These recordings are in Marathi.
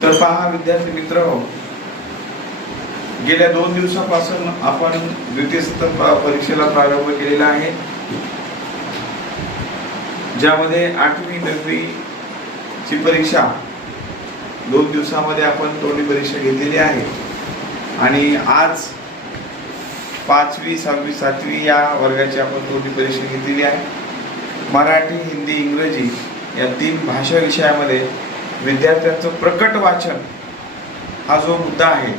तर पहा विद्यार्थी मित्र, गेल्या 2 दिवसापासून आपण द्वितीय सत्र परीक्षेला प्रारंभ केलेला आहे, ज्यामध्ये 8वी 9वी ची परीक्षा 2 दिवसामध्ये आपण तोंडी परीक्षा घेतलेली आहे आणि आज 5वी 6वी 7वी या वर्गाची आपण तोंडी परीक्षा घेतलेली आहे। मराठी, हिंदी, इंग्रजी या 3 भाषा विषयामध्ये विद्यार्थ्यांचं प्रकट वाचन हा जो मुद्दा आहे,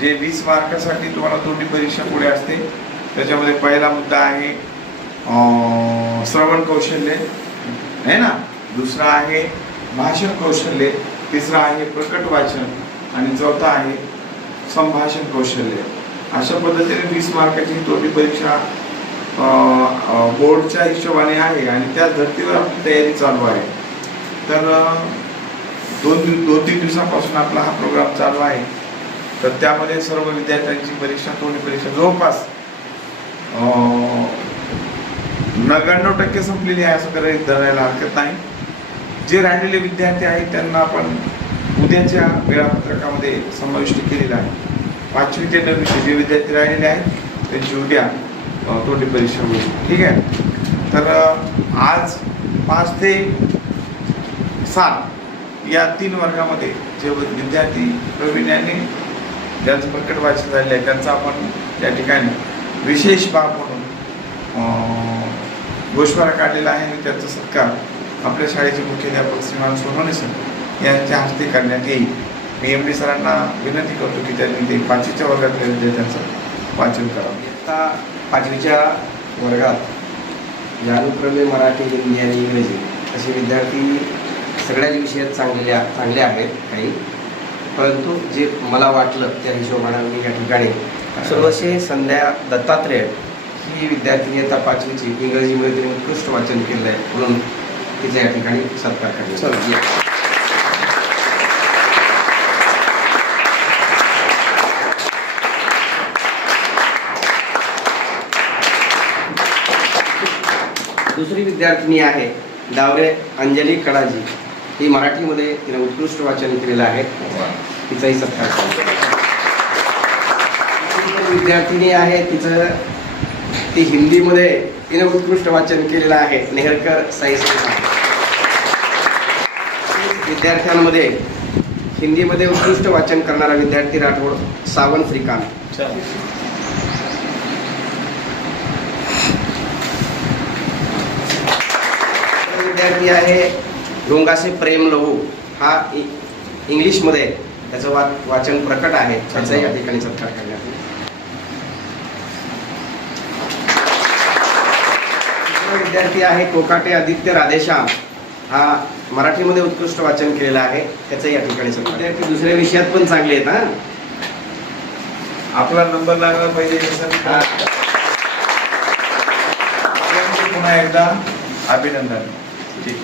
जे 20 मार्कासाठी तुम्हाला तोंडी परीक्षा पुढे असते, त्याच्यामध्ये पहिला मुद्दा आहे श्रवण कौशल्य आहे ना, दुसरा आहे भाषण कौशल्य, तिसरा आहे प्रकट वाचन आणि चौथा आहे संभाषण कौशल्य। अशा पद्धतीने 20 मार्काची तोंडी परीक्षा बोर्डच्या हिशोबाने आहे आणि त्या धर्तीवर आपली तयारी चालू आहे। तर 2-3 दिवसापासून आपला हा प्रोग्राम चालू आहे। तर त्यामध्ये सर्व विद्यार्थ्यांची परीक्षा तोंडी परीक्षा जवळपास 99% संपलेली आहे असं धरायला हरकत नाही। जे राहिलेले विद्यार्थी आहेत त्यांना आपण उद्याच्या वेळापत्रकामध्ये समाविष्ट केलेला आहे। 5वी ते 9वी जे विद्यार्थी राहिलेले आहेत त्यांची उद्या तोंडी परीक्षा होईल, ठीक आहे। तर आज 5 ते 7 या 3 वर्गामध्ये जे विद्यार्थी प्रवीणाने ज्यांचं प्रकट वाचन झालेलं आहे त्यांचा आपण त्या ठिकाणी विशेष बाब म्हणून गोषवारा काढलेला आहे आणि त्याचा सत्कार आपल्या शाळेचे मुख्याध्यापक श्रीमान सोनवणे सर यांच्या हस्ते करण्यात येईल। मी MD सरांना विनंती करतो की त्यांनी ते 5वीच्या वर्गातल्या विद्यार्थ्यांचं वाचन करावं। आता 5वीच्या वर्गात ज्या अनुक्रमे मराठी, हिंदी आणि इंग्रजी असे विद्यार्थी सगळ्याच विषयात चांगले आहेत काही, परंतु जे मला वाटलं त्या हिशोबाने मी या ठिकाणी सर्वशे संध्या दत्तात्रेय ही विद्यार्थिनी आता 5वीची इंग्रजीमध्ये तिने उत्कृष्ट वाचन केलं आहे, म्हणून तिचा या ठिकाणी सत्कार करण्यात। दुसरी विद्यार्थिनी आहे डावरे अंजली कडाजी, ही मराठीमध्ये तिने उत्कृष्ट वाचन केलेलं आहे, तिचाही सत्कार करतो। विद्यार्थिनी आहे ती हिंदीमध्ये तिने उत्कृष्ट वाचन केलेलं आहे, नेहरकर साई। विद्यार्थ्यांमध्ये हिंदीमध्ये उत्कृष्ट वाचन करणारा विद्यार्थी राठोड सावंत श्रीकांत। विद्यार्थी आहे डोंगासे प्रेम लहू, हा इंग्लिशमध्ये त्याचं वाचन प्रकट आहे, त्याचा या ठिकाणी सत्कार करण्यात येईल। विद्यार्थी आहे कोकाटे आदित्य राधेश्याम, हा मराठीमध्ये उत्कृष्ट वाचन केलेलं आहे, त्याचा या ठिकाणी सत्कार। विद्यार्थी दुसऱ्या विषयात पण चांगले आहेत, आपला नंबर लागला पाहिजे पुन्हा एकदा अभिनंदन। ठीक।